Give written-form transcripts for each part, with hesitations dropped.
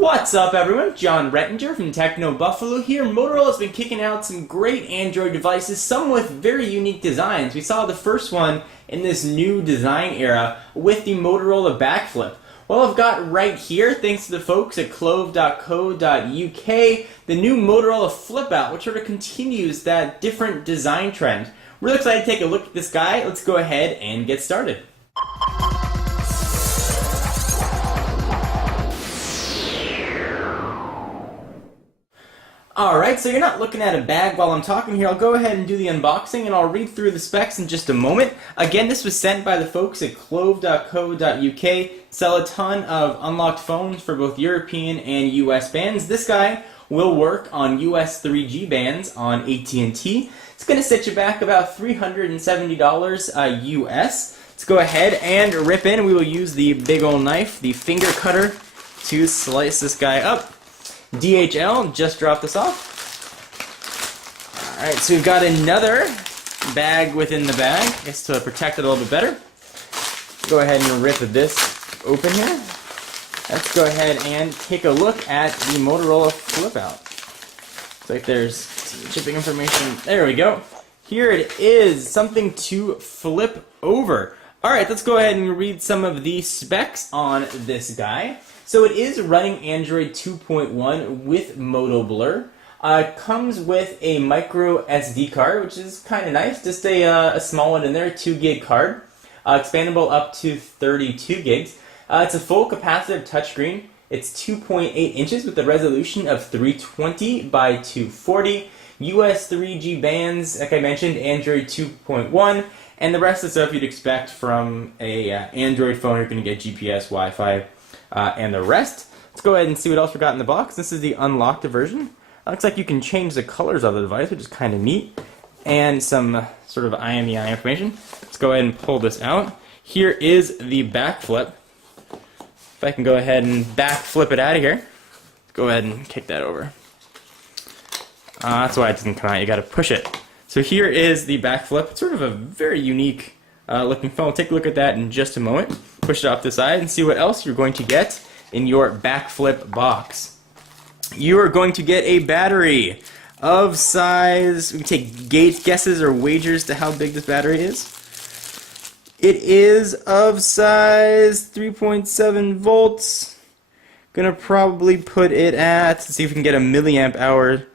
What's up, everyone? John Rettinger from Techno Buffalo here. Motorola has been kicking out some great Android devices, some with very unique designs. We saw the first one in this new design era with the Motorola backflip. Well, I've got right here, thanks to the folks at clove.co.uk, the new Motorola FLIPOUT, which sort of continues that different design trend. Really excited to take a look at this guy. Let's go ahead and get started. Alright, so you're not looking at a bag while I'm talking here. I'll go ahead and do the unboxing and I'll read through the specs in just a moment. Again, this was sent by the folks at clove.co.uk. Sell a ton of unlocked phones for both European and US bands. This guy will work on US 3G bands on AT&T. It's going to set you back about $370 US. Let's go ahead and rip in. We will use the big old knife, the finger cutter, to slice this guy up. DHL just dropped this off. Alright, so we've got another bag within the bag, I guess to protect it a little bit better. Go ahead and rip this open here. Let's go ahead and take a look at the Motorola FLIPOUT. Looks like there's shipping information. There we go. Here it is, something to flip over. Alright, let's go ahead and read some of the specs on this guy. So it is running Android 2.1 with Moto Blur. Comes with a micro SD card, which is kind of nice. Just a small one in there, 2 gig card. Expandable up to 32 gigs. It's a full capacitive touchscreen. It's 2.8 inches with a resolution of 320 by 240. US 3G bands, like I mentioned, Android 2.1. And the rest of the stuff you'd expect from a Android phone. You're going to get GPS, Wi-Fi, and the rest. Let's go ahead and see what else we got in the box. This is the unlocked version. Looks like you can change the colors of the device, which is kind of neat. And some sort of IMEI information. Let's go ahead and pull this out. Here is the backflip. If I can go ahead and backflip it out of here. Let's go ahead and kick that over. That's why it doesn't come out. You got to push it. So here is the backflip. It's sort of a very unique looking phone. We'll take a look at that in just a moment. Push it off the side and see what else you're going to get in your backflip box. You are going to get a battery of size, we can take guesses or wagers to how big this battery is. It is of size 3.7 volts. Gonna probably put it at, let's see if we can get a milliamp hour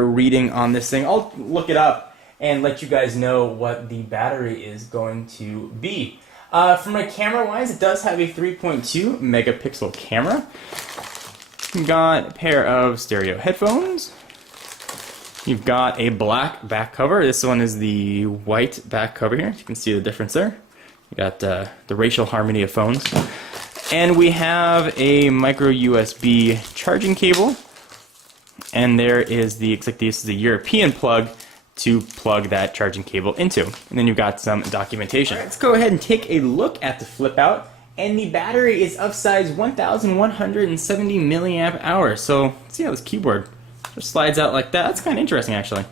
reading on this thing. I'll look it up and let you guys know what the battery is going to be. From a camera-wise, it does have a 3.2 megapixel camera. You've got a pair of stereo headphones. You've got a black back cover. This one is the white back cover here. You can see the difference there. You got the racial harmony of phones. And we have a micro USB charging cable. And there is the, looks like this is a European plug to plug that charging cable into. And then you've got some documentation. Right, let's go ahead and take a look at the FLIPOUT. And the battery is of size 1,170 milliamp hours. So let's see how this keyboard just slides out like that. That's kind of interesting, actually.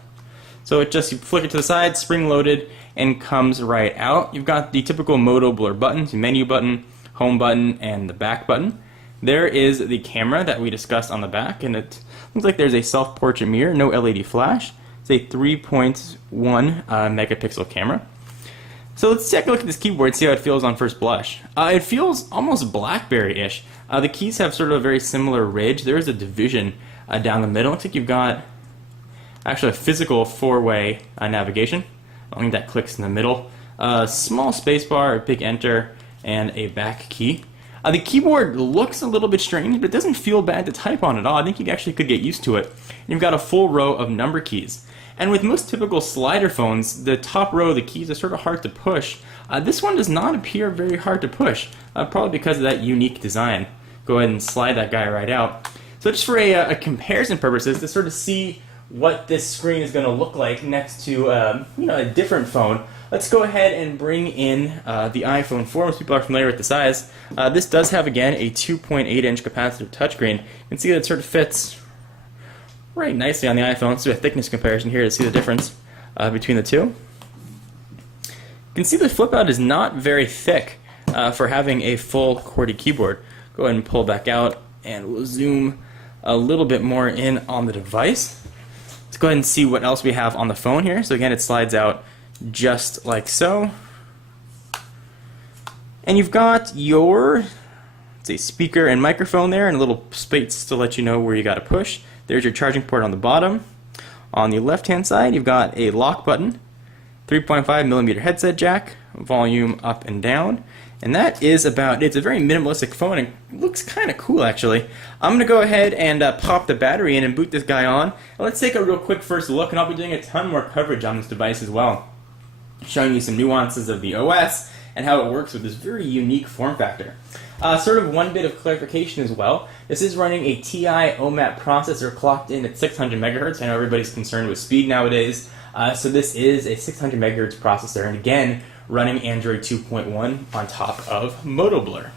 So it just, you flick it to the side, spring loaded, and comes right out. You've got the typical Moto Blur buttons, menu button, home button, and the back button. There is the camera that we discussed on the back, and it looks like there's a self-portrait mirror, no LED flash. It's a 3.1 megapixel camera. So let's take a look at this keyboard and see how it feels on first blush. It feels almost BlackBerry-ish. The keys have sort of a very similar ridge. There is a division down the middle. It looks like you've got actually a physical four-way navigation. I think that clicks in the middle. Small spacebar, a big enter, and a back key. The keyboard looks a little bit strange, but it doesn't feel bad to type on at all. I think you actually could get used to it. And you've got a full row of number keys. And with most typical slider phones, the top row of the keys are sort of hard to push. This one does not appear very hard to push, probably because of that unique design. Go ahead and slide that guy right out. So just for a comparison purposes, to sort of see what this screen is going to look like next to a different phone, let's go ahead and bring in the iPhone 4. Most people are familiar with the size. This does have, again, a 2.8-inch capacitive touchscreen. You can see that it sort of fits right nicely on the iPhone. Let's do a thickness comparison here to see the difference between the two. You can see the FLIPOUT is not very thick for having a full QWERTY keyboard. Go ahead and pull back out and we'll zoom a little bit more in on the device. Let's go ahead and see what else we have on the phone here. So again, it slides out just like so. And you've got your, let's see, speaker and microphone there, and a little space to let you know where you got to push. There's your charging port on the bottom. On the left-hand side, you've got a lock button, 3.5mm headset jack, volume up and down. And that is about it. It's a very minimalistic phone and looks kind of cool, actually. I'm going to go ahead and pop the battery in and boot this guy on. And let's take a real quick first look, and I'll be doing a ton more coverage on this device as well, showing you some nuances of the OS and how it works with this very unique form factor. Sort of one bit of clarification as well. This is running a TI OMAP processor clocked in at 600 megahertz. I know everybody's concerned with speed nowadays. So this is a 600 megahertz processor, and again, running Android 2.1 on top of MotoBlur.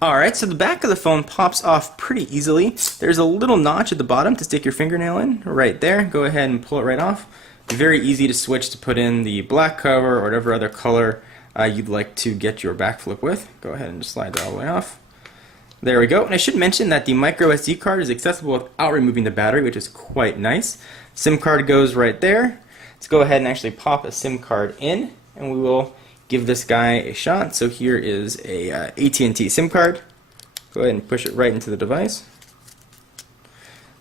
Alright, so the back of the phone pops off pretty easily. There's a little notch at the bottom to stick your fingernail in, right there. Go ahead and pull it right off. Very easy to switch to put in the black cover or whatever other color you'd like to get your back flip with. Go ahead and just slide that all the way off. There we go. And I should mention that the micro SD card is accessible without removing the battery, which is quite nice. SIM card goes right there. Let's go ahead and actually pop a SIM card in, and we will give this guy a shot. So here is a AT&T SIM card. Go ahead and push it right into the device.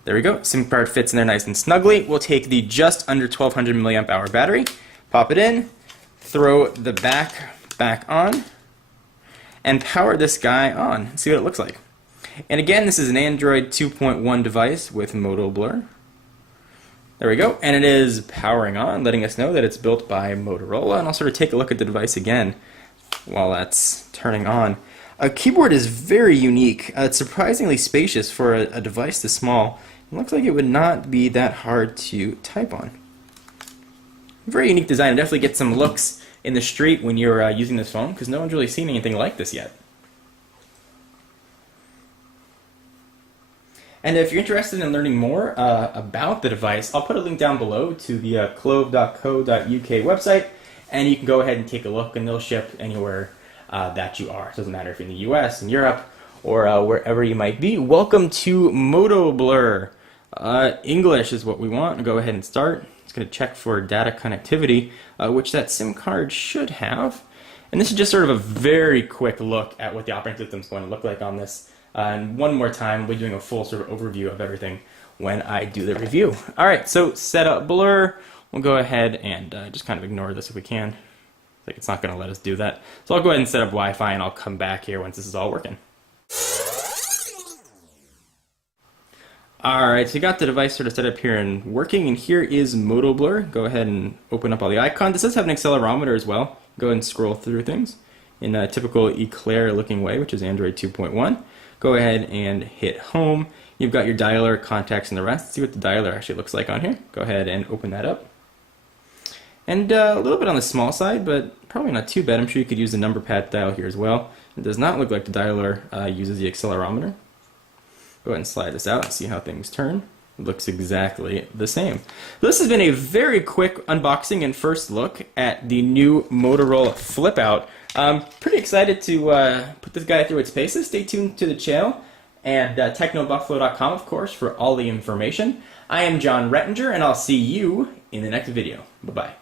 There we go. SIM card fits in there nice and snugly. We'll take the just under 1200 milliamp hour battery, pop it in, throw the back on, and power this guy on and see what it looks like. And again, this is an Android 2.1 device with MotoBlur. There we go, and it is powering on, letting us know that it's built by Motorola. And I'll sort of take a look at the device again while that's turning on. A keyboard is very unique. It's surprisingly spacious for a device this small. It looks like it would not be that hard to type on. Very unique design. It definitely gets some looks in the street when you're using this phone, because no one's really seen anything like this yet. And if you're interested in learning more about the device, I'll put a link down below to the clove.co.uk website, and you can go ahead and take a look, and they'll ship anywhere that you are. It doesn't matter if you're in the US, in Europe, or wherever you might be. Welcome to MotoBlur. English is what we want. Go ahead and start. It's going to check for data connectivity, which that SIM card should have. And this is just sort of a very quick look at what the operating system is going to look like on this. And one more time, we'll be doing a full sort of overview of everything when I do the review. Alright, so set up blur. We'll go ahead and just kind of ignore this if we can. Like it's not going to let us do that. So I'll go ahead and set up Wi-Fi, and I'll come back here once this is all working. Alright, so you got the device sort of set up here and working, and here is MotoBlur. Go ahead and open up all the icons. This does have an accelerometer as well. Go ahead and scroll through things in a typical Eclair looking way, which is Android 2.1. Go ahead and hit home. You've got your dialer, contacts, and the rest. Let's see what the dialer actually looks like on here. Go ahead and open that up. And a little bit on the small side, but probably not too bad. I'm sure you could use the number pad dial here as well. It does not look like the dialer uses the accelerometer. Go ahead and slide this out and see how things turn. It looks exactly the same. This has been a very quick unboxing and first look at the new Motorola FLIPOUT. I'm pretty excited to put this guy through its paces. Stay tuned to the channel and technobuffalo.com, of course, for all the information. I am John Rettinger, and I'll see you in the next video. Bye-bye.